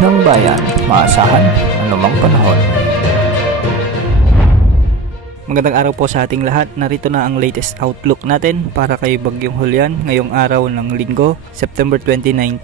ng bayan, maasahan anumang panahon. Magandang araw po sa ating lahat. Narito na ang latest outlook natin para kay Bagyong Julian ngayong araw ng Linggo, September 29,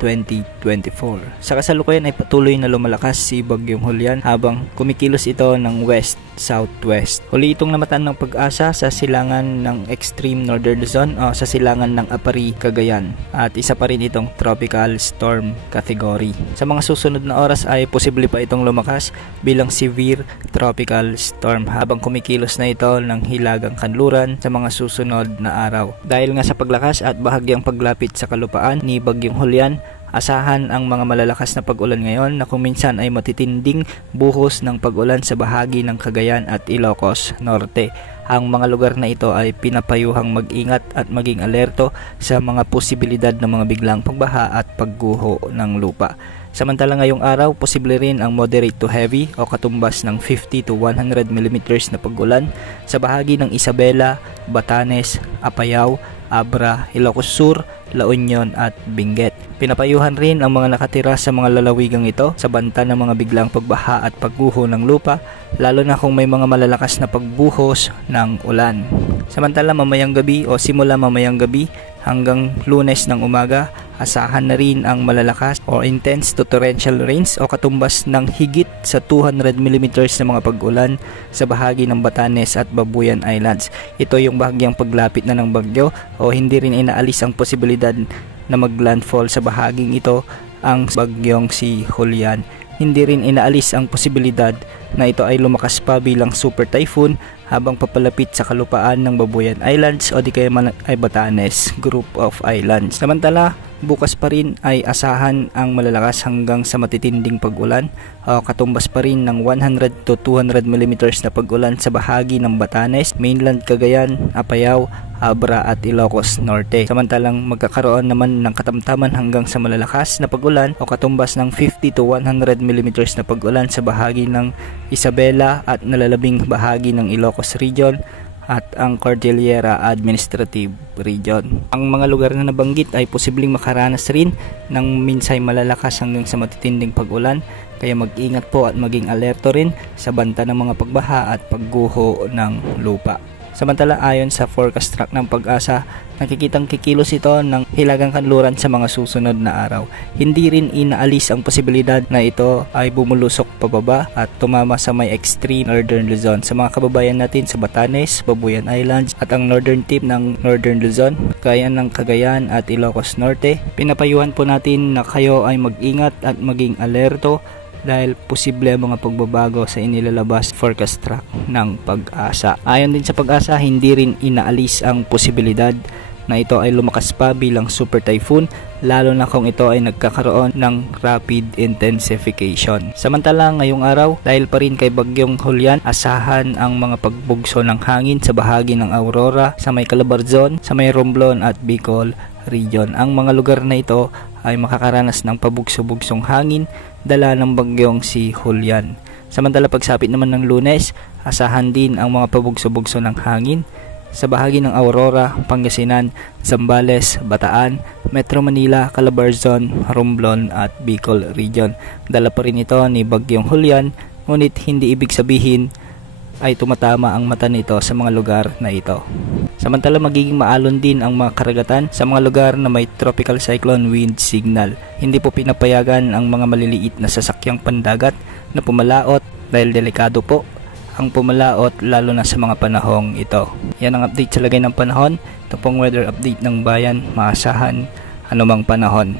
2024. Sa kasalukuyan ay patuloy na lumalakas si Bagyong Julian habang kumikilos ito ng west-southwest. Huli itong namataan ng pag-asa sa silangan ng extreme northern Luzon o sa silangan ng Apari, Cagayan. At isa pa rin itong tropical storm category. Sa mga susunod na oras ay posible pa itong lumakas bilang severe tropical storm habang kumikilos na ito ng hilagang kanluran sa mga susunod na araw. Dahil nga sa paglakas at bahagyang paglapit sa kalupaan ni Bagyong Julian, asahan ang mga malalakas na pag-ulan ngayon na kung minsan ay matitinding buhos ng pag-ulan sa bahagi ng Cagayan at Ilocos Norte. Ang mga lugar na ito ay pinapayuhang mag-ingat at maging alerto sa mga posibilidad ng mga biglang pagbaha at pagguho ng lupa. Samantala ngayong araw, posible rin ang moderate to heavy o katumbas ng 50 to 100 mm na pag-ulan sa bahagi ng Isabela, Batanes, Apayao, Abra, Ilocos Sur, La Union at Benguet. Pinapayuhan rin ang mga nakatira sa mga lalawigang ito sa banta ng mga biglang pagbaha at pagguho ng lupa, lalo na kung may mga malalakas na pagbuhos ng ulan. Samantala mamayang gabi o simula mamayang gabi hanggang Lunes ng umaga, asahan na rin ang malalakas o intense to torrential rains o katumbas ng higit sa 200 mm na mga pag-ulan sa bahagi ng Batanes at Babuyan Islands. Ito yung bahagyang paglapit na ng bagyo o hindi rin inaalis ang posibilidad na maglandfall sa bahaging ito ang bagyong si Julian. Hindi rin inaalis ang posibilidad na ito ay lumakas pa bilang super typhoon habang papalapit sa kalupaan ng Babuyan Islands o di kaya man ay Batanes Group of Islands. Samantala, bukas pa rin ay asahan ang malalakas hanggang sa matitinding pag-ulan o katumbas pa rin ng 100 to 200 mm na pag-ulan sa bahagi ng Batanes, Mainland Cagayan, Apayao, Abra at Ilocos Norte. Samantalang magkakaroon naman ng katamtaman hanggang sa malalakas na pag-ulan o katumbas ng 50 to 100 mm na pag-ulan sa bahagi ng Isabela at nalalabing bahagi ng Ilocos Region at ang Cordillera Administrative Region. Ang mga lugar na nabanggit ay posibleng makaranas rin ng minsay malalakas hanggang sa matitinding pag-ulan, kaya mag-ingat po at maging alerto rin sa banta ng mga pagbaha at pagguho ng lupa. Samantala ayon sa forecast track ng Pag-asa, nakikitang kikilos ito ng hilagang kanluran sa mga susunod na araw. Hindi rin inaalis ang posibilidad na ito ay bumulusok pababa at tumama sa may extreme northern Luzon sa mga kababayan natin sa Batanes, Babuyan Islands at ang northern tip ng northern Luzon, gaya ng Cagayan at Ilocos Norte. Pinapayuhan po natin na kayo ay mag-ingat at maging alerto dahil posible ang mga pagbabago sa inilalabas forecast track ng Pag-asa. Ayon din sa Pag-asa, hindi rin inaalis ang posibilidad na ito ay lumakas pa bilang super typhoon, lalo na kung ito ay nagkakaroon ng rapid intensification. Samantala ngayong araw, dahil pa rin kay Bagyong Julian, asahan ang mga pagbugso ng hangin sa bahagi ng Aurora, sa may Calabarzon, sa may Romblon at Bicol Region. Ang mga lugar na ito ay makakaranas ng pabugso-bugsong hangin dala ng bagyong si Julian. Samantala pagsapit naman ng Lunes, asahan din ang mga pabugso-bugso ng hangin sa bahagi ng Aurora, Pangasinan, Zambales, Bataan, Metro Manila, Calabarzon, Romblon at Bicol Region. Dala pa rin ito ni Bagyong Julian, ngunit hindi ibig sabihin ay tumatama ang mata nito sa mga lugar na ito. Samantala magiging maalon din ang mga karagatan sa mga lugar na may tropical cyclone wind signal. Hindi po pinapayagan ang mga maliliit na sasakyang pandagat na pumalaot dahil delikado po ang pumalaot lalo na sa mga panahong ito. Yan ang update sa lagay ng panahon. Ito pong weather update ng bayan, maasahan anumang panahon.